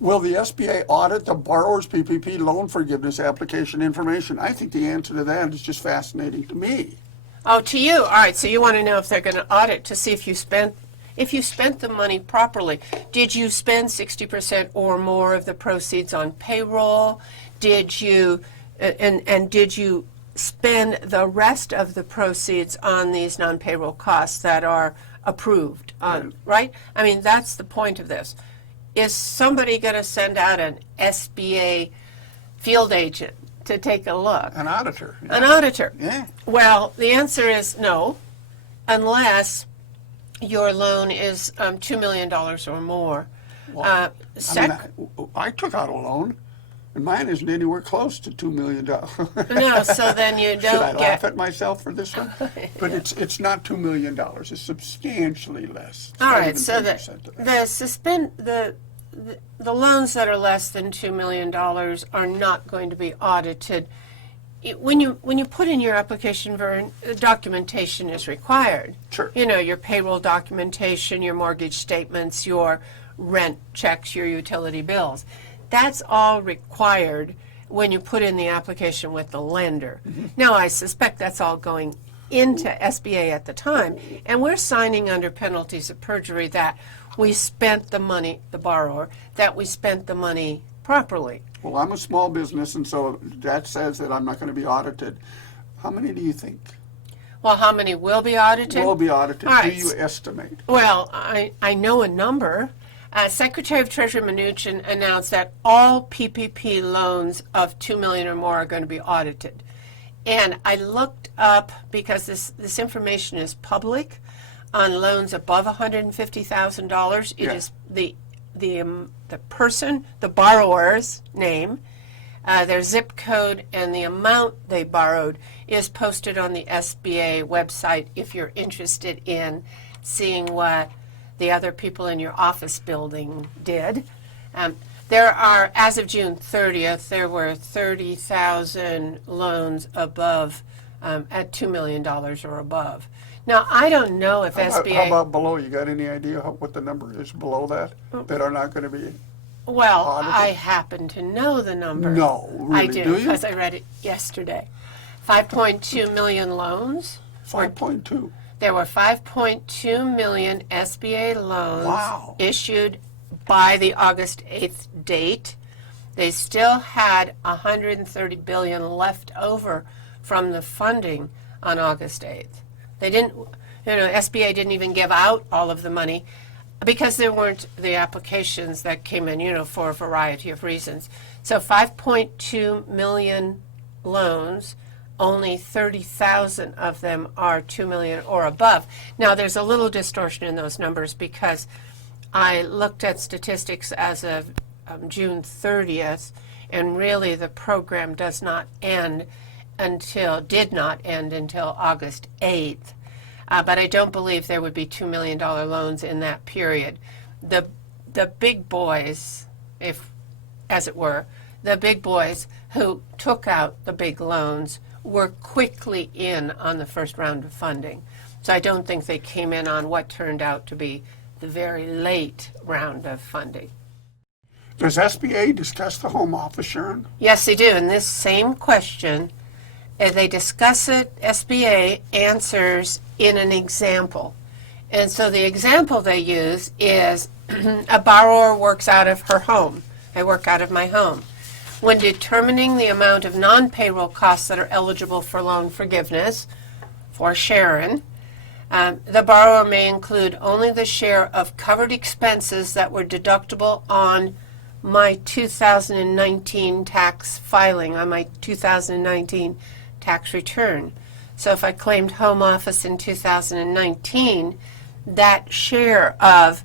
Will the SBA audit the borrower's PPP loan forgiveness application information? I think the answer to that is just fascinating to me. Oh, to you. All right, so you want to know if they're going to audit to see if you spent the money properly. Did you spend 60% or more of the proceeds on payroll? Did you and did you spend the rest of the proceeds on these non-payroll costs that are approved on, right? I mean, that's the point of this. Is somebody going to send out an SBA field agent to take a look? An auditor. Yeah. An auditor. Yeah. Well, the answer is no, unless your loan is $2 million or more. Well, I took out a loan, and mine isn't anywhere close to $2 million. No, so then you don't Should I get... laugh at myself for this one? But Yeah. it's not $2 million. It's substantially less. It's All not right, even so 10% of that. the loans that are less than $2 million are not going to be audited. When you put in your application, Vern, documentation is required. Sure. You know, your payroll documentation, your mortgage statements, your rent checks, your utility bills. That's all required when you put in the application with the lender. Mm-hmm. Now, I suspect that's all going into SBA at the time, and we're signing under penalties of perjury that we spent the money, the borrower, that we spent the money properly. Well, I'm a small business, and so that says that I'm not going to be audited. How many do you think Well, how many will be audited? will be audited? All right. Do you estimate? Well, I know a number. Secretary of Treasury Mnuchin announced that all PPP loans of $2 million or more are going to be audited. And I looked up, because this information is public, on loans above $150,000. It Yeah. is the person, the borrower's name, their zip code, and the amount they borrowed is posted on the SBA website if you're interested in seeing what the other people in your office building did. There are, as of June 30th, there were 30,000 loans above, at $2 million or above. Now, I don't know if SBA... How about below? You got any idea what the number is below that are not going to be Well, audited? I happen to know the number. No, really, I do, do you? because I read it yesterday. 5.2 million loans. 5.2. There were 5.2 million SBA loans Wow. issued by the August 8th date. They still had $130 billion left over from the funding on August 8th. They didn't, SBA didn't even give out all of the money because there weren't the applications that came in, for a variety of reasons. So 5.2 million loans, only 30,000 of them are 2 million or above. Now, there's a little distortion in those numbers because I looked at statistics as of June 30th, and really the program did not end until August 8th. But I don't believe there would be $2 million loans in that period. The big boys, as it were, the big boys who took out the big loans were quickly in on the first round of funding. So I don't think they came in on what turned out to be the very late round of funding. Does SBA discuss the home office, Sharon? Yes, they do. In this same question, they discuss it. SBA answers in an example. And so the example they use is a borrower works out of her home. I work out of my home. When determining the amount of non-payroll costs that are eligible for loan forgiveness, for Sharon, the borrower may include only the share of covered expenses that were deductible on my 2019 tax filing, on my 2019 tax return. So if I claimed home office in 2019, that share of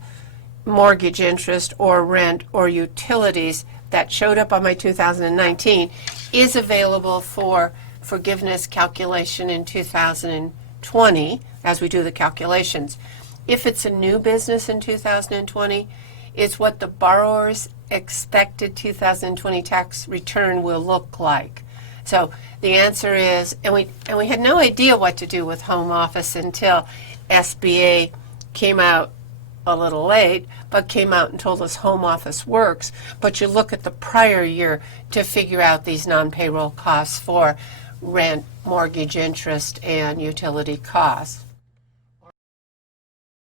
mortgage interest or rent or utilities that showed up on my 2019 is available for forgiveness calculation in 2020 as we do the calculations. If it's a new business in 2020, it's what the borrower's expected 2020 tax return will look like. So the answer is, and we had no idea what to do with home office until SBA came out a little late, but came out and told us home office works, but you look at the prior year to figure out these non-payroll costs for rent, mortgage interest, and utility costs.